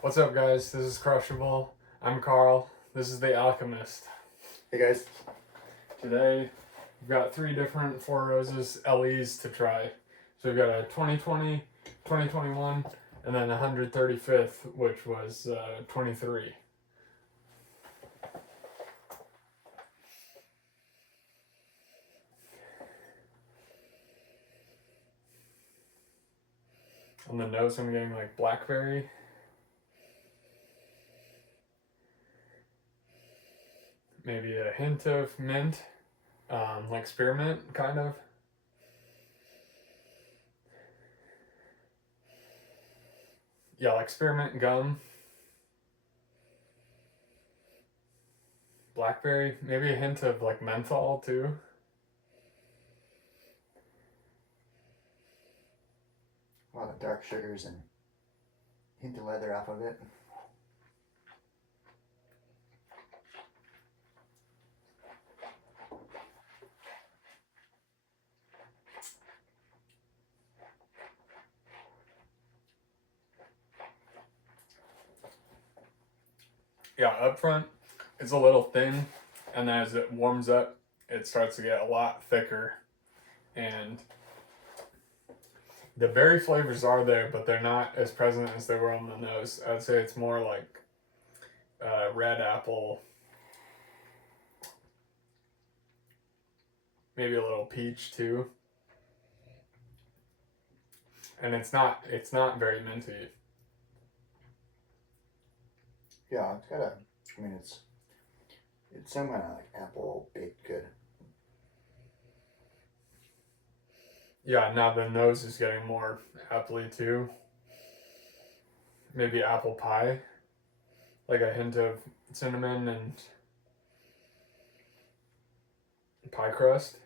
What's up, guys? This is Crushable. I'm Carl. This is The Alchemist. Hey guys. Today, we've got three different Four Roses LEs to try. So we've got a 2020, 2021, and then 135th, which was 23. On the nose, I'm getting like blackberry. Maybe a hint of mint, like spearmint, kind of. Yeah, like spearmint gum. Blackberry, maybe a hint of like menthol too. A lot of dark sugars and hint of leather off of it. Yeah, up front, it's a little thin, and then as it warms up, it starts to get a lot thicker. And the berry flavors are there, but they're not as present as they were on the nose. I'd say it's more like red apple, maybe a little peach too. And it's not very minty. Yeah, it's got a. I mean, it's some kind of like apple baked good. Yeah, now the nose is getting more appley too. Maybe apple pie, like a hint of cinnamon and pie crust.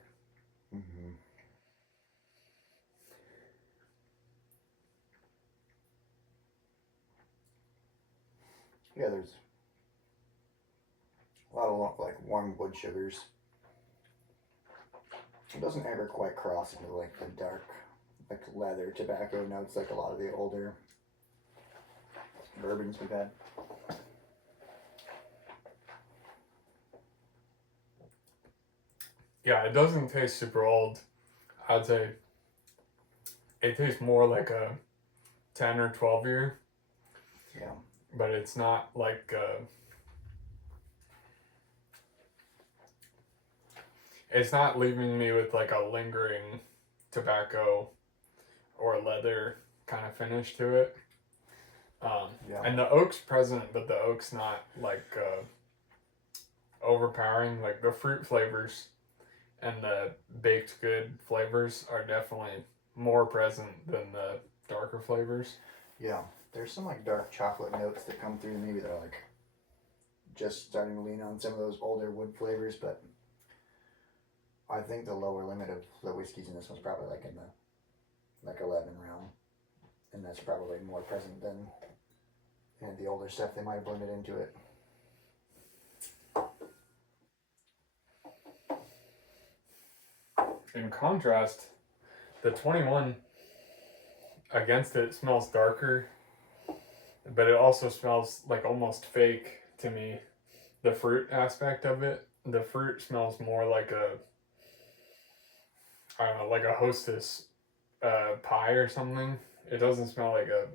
Mm-hmm. Yeah, there's a lot of like warm wood sugars. It doesn't ever quite cross into like the dark, like leather tobacco notes like a lot of the older bourbons we've had. Yeah, it doesn't taste super old. I'd say it tastes more like a 10 or 12 year, Yeah. but it's not like it's not leaving me with like a lingering tobacco or leather kind of finish to it. Yeah. And the oak's present, but the oak's not like overpowering. Like the fruit flavors and the baked good flavors are definitely more present than the darker flavors. Yeah. There's some like dark chocolate notes that come through. Maybe they're like just starting to lean on some of those older wood flavors, but I think the lower limit of the whiskeys in this one's probably like in the 11 realm, and that's probably more present than the older stuff they might have blended into it. In contrast, the 21 against it smells darker, but it also smells like almost fake to me. The fruit aspect of it, the fruit smells more like I don't know, like a Hostess pie or something. It doesn't smell like a.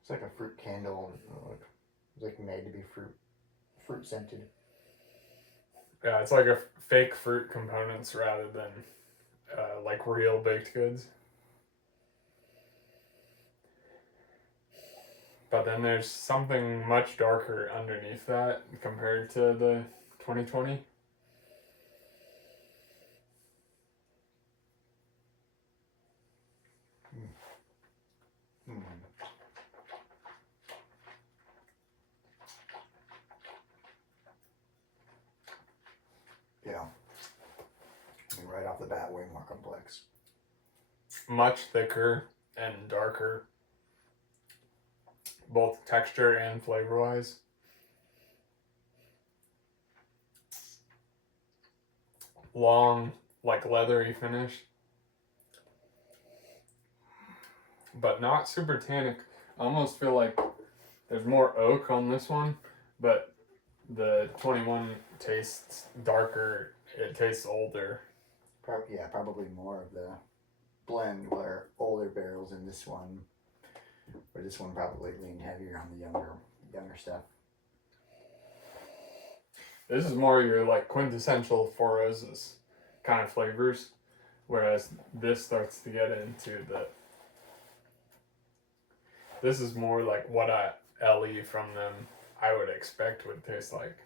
It's like a fruit candle, like made to be fruit scented. Yeah, it's like a fake fruit components rather than like real baked goods. But then there's something much darker underneath that compared to the 2020. Mm. Yeah. I mean, right off the bat, way more complex. Much thicker and darker, both texture and flavor wise. Long, like leathery finish, but not super tannic. I almost feel like there's more oak on this one, but the 21 tastes darker. It tastes older. Probably more of the blend where older barrels in this one, where this one probably leaned heavier on the younger stuff. This is more your like quintessential Four Roses kind of flavors, whereas this starts to get into the. This is more like what a LE from them I would expect would taste like.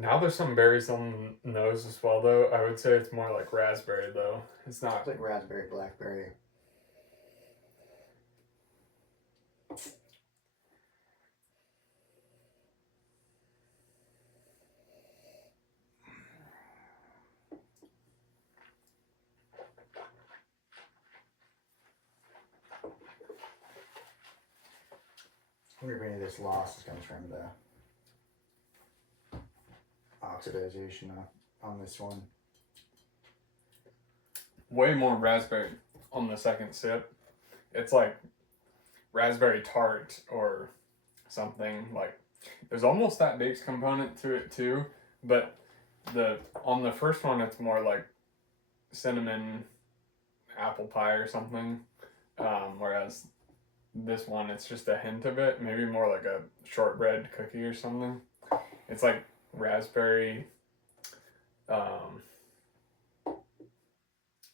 Now there's some berries on the nose as well, though. I would say it's more like raspberry, though. It's not. It's like raspberry, blackberry. I wonder if any of this loss comes from the oxidization on this one. Way more raspberry on the second sip. It's like raspberry tart or something. Like there's almost that base component to it too, but on the first one it's more like cinnamon apple pie or something, whereas this one it's just a hint of it, maybe more like a shortbread cookie or something. It's like raspberry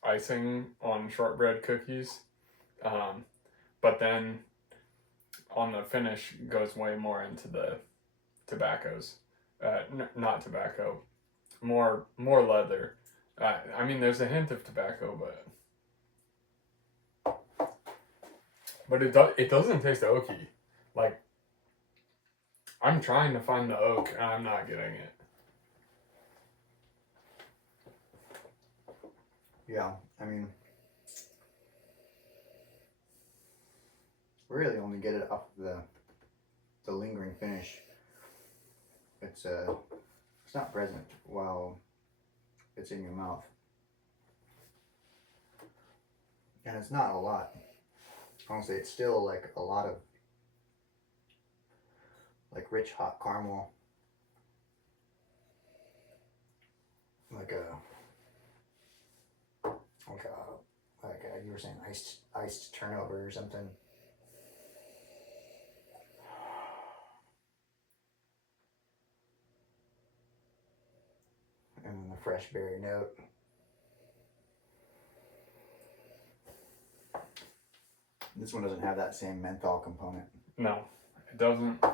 icing on shortbread cookies, but then on the finish goes way more into the tobaccos. Not tobacco, more leather. I mean, there's a hint of tobacco, but it doesn't taste oaky. Like I'm trying to find the oak and I'm not getting it. Yeah, I mean, really only get it off the lingering finish. It's not present while it's in your mouth, and it's not a lot. Honestly, it's still like a lot of like rich hot caramel, like you were saying, iced turnover or something. And then the fresh berry note. This one doesn't have that same menthol component. No, it doesn't.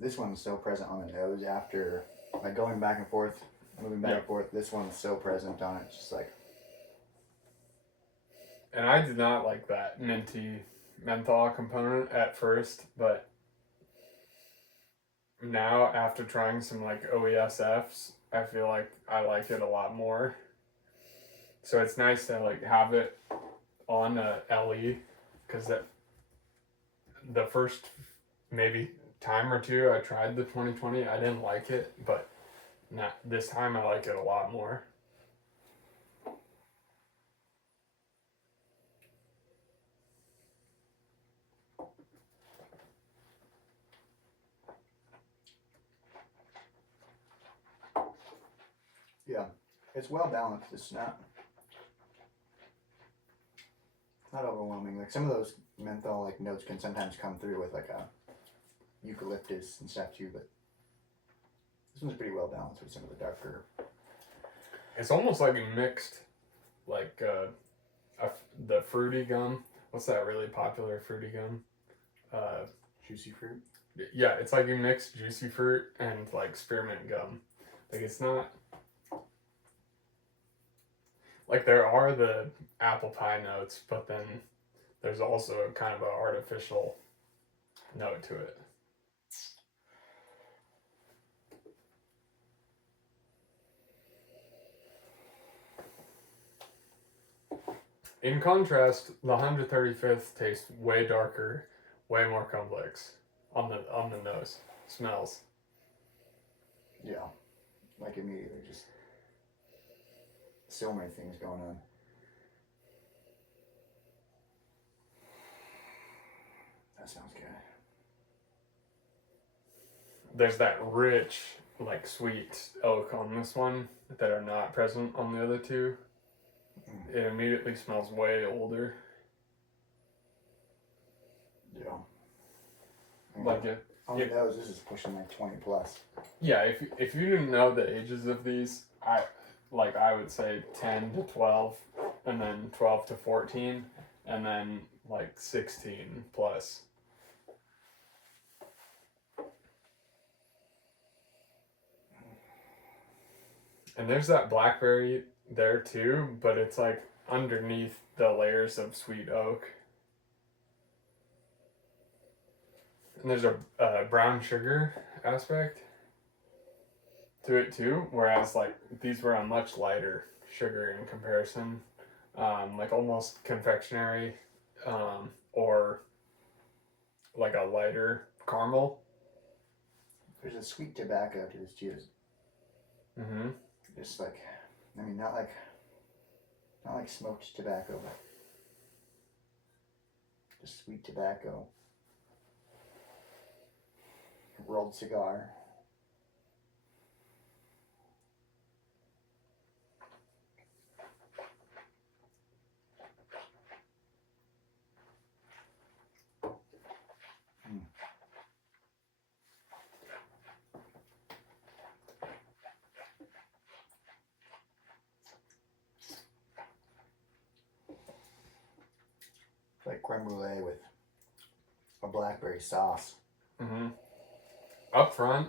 This one's so present on the nose after, like going back and forth, moving back and forth. This one's so present on it, just like. And I did not like that minty menthol component at first, but now after trying some like OESFs, I feel like I like it a lot more. So it's nice to like have it on a LE, because the first maybe time or two I tried the 2020, I didn't like it, but not this time I like it a lot more. Yeah, it's well balanced. It's not overwhelming. Like some of those menthol like notes can sometimes come through with like a eucalyptus and stuff too, but this one's pretty well balanced with some of the darker. It's almost like you mixed like the fruity gum. What's that really popular fruity gum? Juicy fruit. Yeah, it's like you mixed juicy fruit and like spearmint gum. Like it's not. Like there are the apple pie notes, but then there's also kind of an artificial note to it. In contrast, the 135th tastes way darker, way more complex on the nose. Smells. Yeah, like immediately just. so many things going on. That sounds good. There's that rich, like sweet oak on this one that are not present on the other two. It immediately smells way older. Yeah. Like it. On the nose, this is pushing like 20 plus. Yeah, if you didn't know the ages of these, I would say 10 to 12, and then 12 to 14, and then like 16 plus. And there's that blackberry there too, but it's like underneath the layers of sweet oak. And there's a brown sugar aspect to it too, whereas like these were a much lighter sugar in comparison, like almost confectionery, or like a lighter caramel. There's a sweet tobacco to this too. Mm-hmm. Just like, I mean, not like smoked tobacco, but just sweet tobacco. Rolled cigar. Like creme brulee with a blackberry sauce. Mm-hmm. Up front,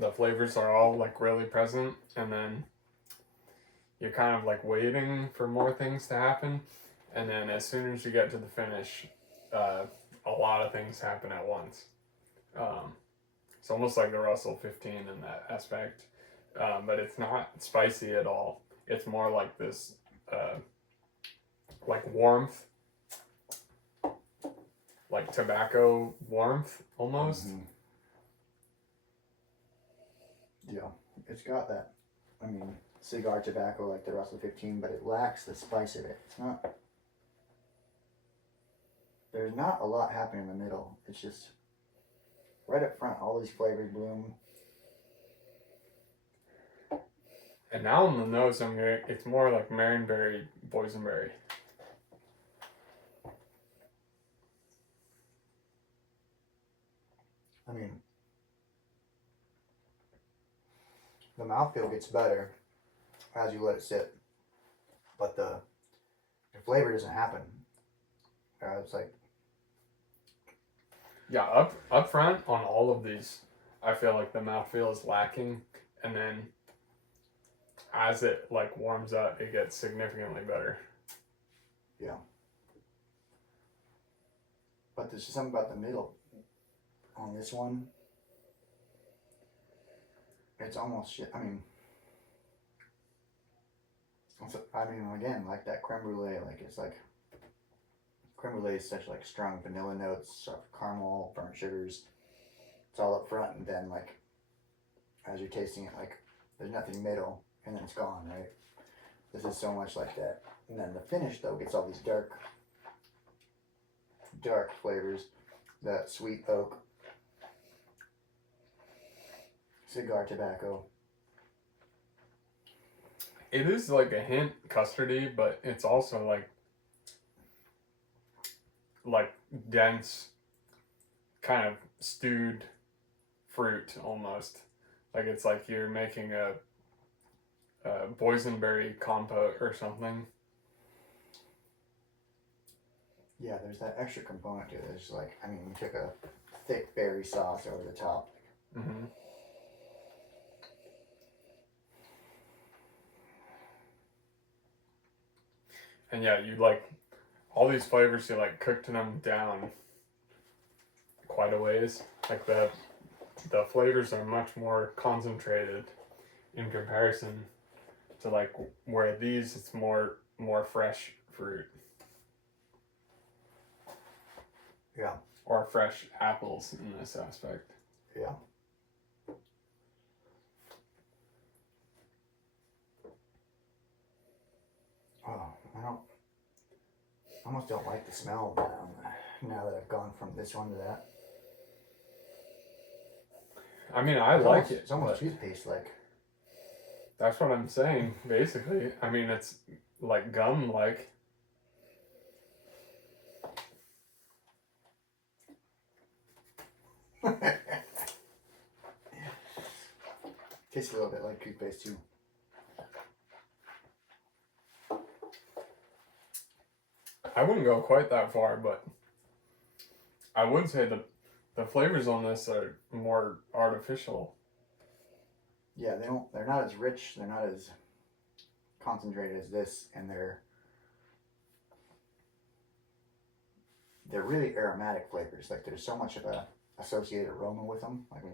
the flavors are all like really present, and then you're kind of like waiting for more things to happen, and then as soon as you get to the finish, a lot of things happen at once. It's almost like the Russell 15 in that aspect, but it's not spicy at all. It's more like this, like warmth, like tobacco warmth almost. Mm-hmm. Yeah, it's got that. I mean, cigar tobacco like the Russell 15, but it lacks the spice of it. It's not. There's not a lot happening in the middle. It's just right up front. All these flavors bloom. And now on the nose, it's more like Marionberry, boysenberry. I mean, the mouthfeel gets better as you let it sit, but the flavor doesn't happen. It's like, Yeah, up front on all of these, I feel like the mouthfeel is lacking, and then as it like warms up, it gets significantly better. yeah. But there's something about the middle on this one. It's almost shit. I mean, again, like that creme brulee, like it's like creme brulee is such like strong vanilla notes, caramel, burnt sugars. It's all up front, and then like as you're tasting it, like there's nothing middle, and then it's gone, right? This is so much like that, and then the finish though gets all these dark flavors, that sweet oak, cigar tobacco. It is like a hint custardy, but it's also like dense, kind of stewed fruit almost. Like it's like you're making a boysenberry compote or something. Yeah, there's that extra component to it. It's like, I mean, you took a thick berry sauce over the top. Mm-hmm. And yeah, you like all these flavors. You like cooked them down quite a ways. Like the flavors are much more concentrated in comparison to like where these it's more fresh fruit. Yeah. Or fresh apples in this aspect. Yeah. almost don't like the smell now that I've gone from this one to that. I mean, I like it. It's almost toothpaste like. That's what I'm saying, basically. I mean, it's like gum like. Tastes a little bit like toothpaste too. I wouldn't go quite that far, but I would say the flavors on this are more artificial. Yeah, they're not as rich, they're not as concentrated as this, and they're really aromatic flavors. Like there's so much of a associated aroma with them. Like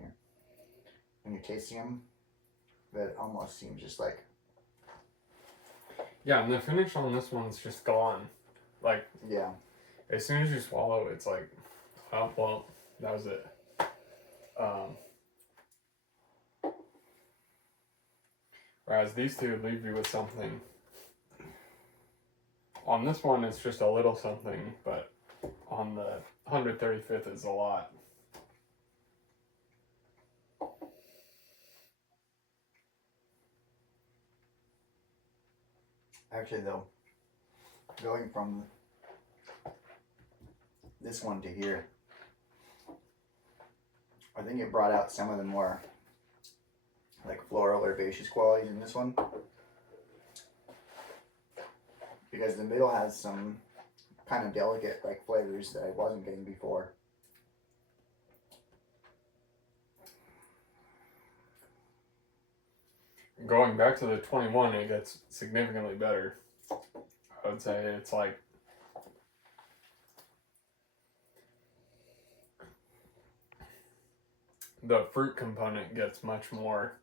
when you're tasting them, that it almost seems just like. Yeah, and the finish on this one's just gone. Like, yeah, as soon as you swallow, it's like, oh well, that was it. Whereas these two leave you with something. On this one, it's just a little something, but on the 135th, it's a lot. Actually, though, going from this one to here, I think it brought out some of the more like floral herbaceous qualities in this one, because the middle has some kind of delicate like flavors that I wasn't getting before. Going back to the 21, it gets significantly better. I would say it's like the fruit component gets much more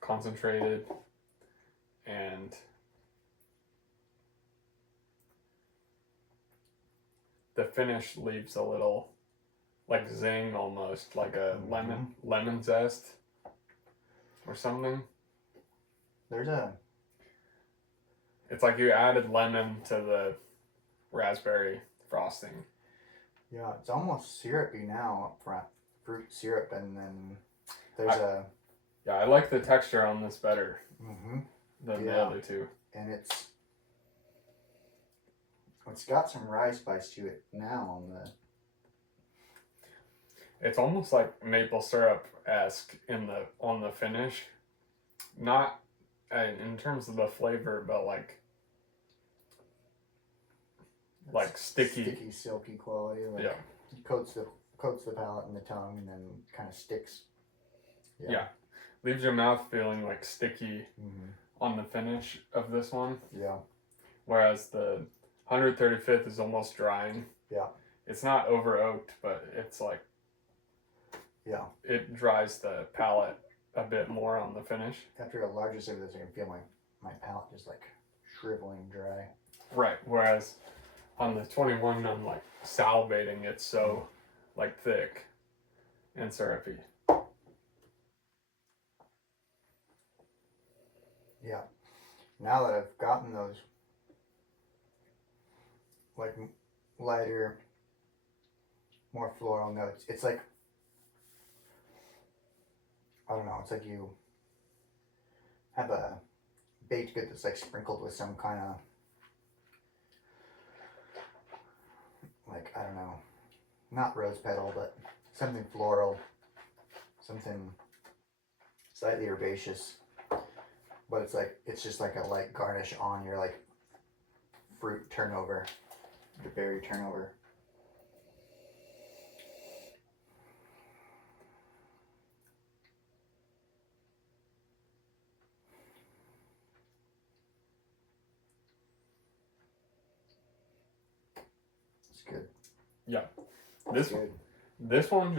concentrated, and the finish leaves a little like zing, almost like a lemon zest or something. It's like you added lemon to the raspberry frosting. Yeah, it's almost syrupy now up front. Fruit syrup, and then there's Yeah, I like the texture on this better than the other two. And it's got some rye spice to it now on the. It's almost like maple syrup-esque on the finish. Not in terms of the flavor, but like sticky, silky quality. Like yeah. Coats the palate and the tongue, and then kind of sticks. Yeah. Leaves your mouth feeling like sticky on the finish of this one. Yeah. Whereas the 135th is almost drying. Yeah. It's not over oaked, but it's like. Yeah. It dries the palate a bit more on the finish. After a larger sip of this, I can feel my palate just like shriveling dry. Right. Whereas on the 21, I'm like salivating. It's so like thick and syrupy. Yeah. Now that I've gotten those like lighter, more floral notes, it's like, I don't know, it's like you have a baked good that's like sprinkled with some kind of, like, I don't know, not rose petal, but something floral, something slightly herbaceous, but it's just like a light garnish on your like fruit turnover, your berry turnover. It's good. Yeah. Good. This one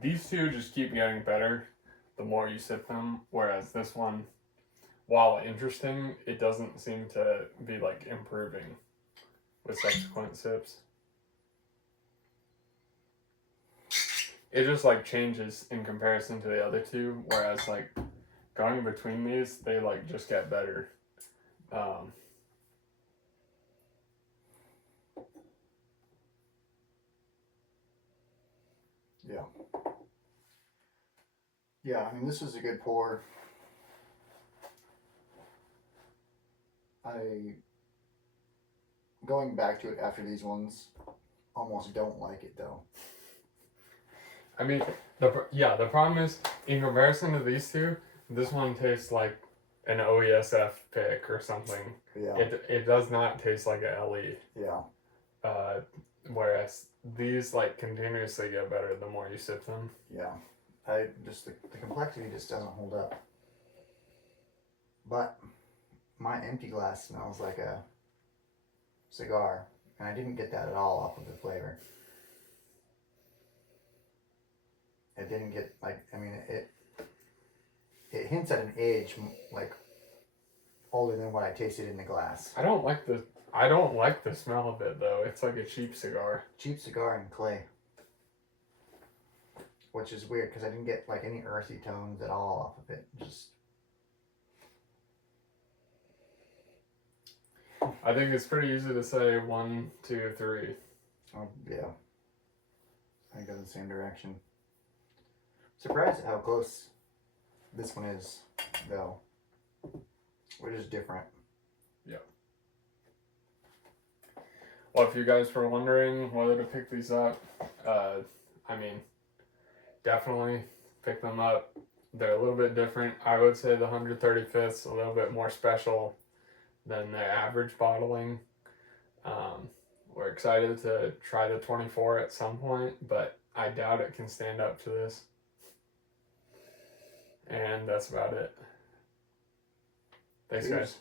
these two just keep getting better the more you sip them, whereas this one, while interesting, it doesn't seem to be like improving with subsequent sips. It just like changes in comparison to the other two, whereas like going between these, they like just get better. Yeah. Yeah, I mean, this is a good pour. Going back to it after these ones, almost don't like it though. I mean, the problem is, in comparison to these two, this one tastes like an OESF pick or something. Yeah. It does not taste like a LE. Yeah. Whereas these like continuously get better the more you sip them. Yeah. The complexity just doesn't hold up. But my empty glass smells like a cigar, and I didn't get that at all off of the flavor. It didn't get it hints at an age like older than what I tasted in the glass. I don't like the smell of it though. It's like a cheap cigar. Cheap cigar and clay. Which is weird because I didn't get like any earthy tones at all off of it. Just I think it's pretty easy to say 1, 2, 3. yeah. I go the same direction. Surprised at how close this one is, though. Which is different. Yeah. Well, if you guys were wondering whether to pick these up, I mean, definitely pick them up. They're a little bit different. I would say the 135th's a little bit more special than the average bottling. We're excited to try the 24 at some point, but I doubt it can stand up to this. And that's about it. Thanks, guys.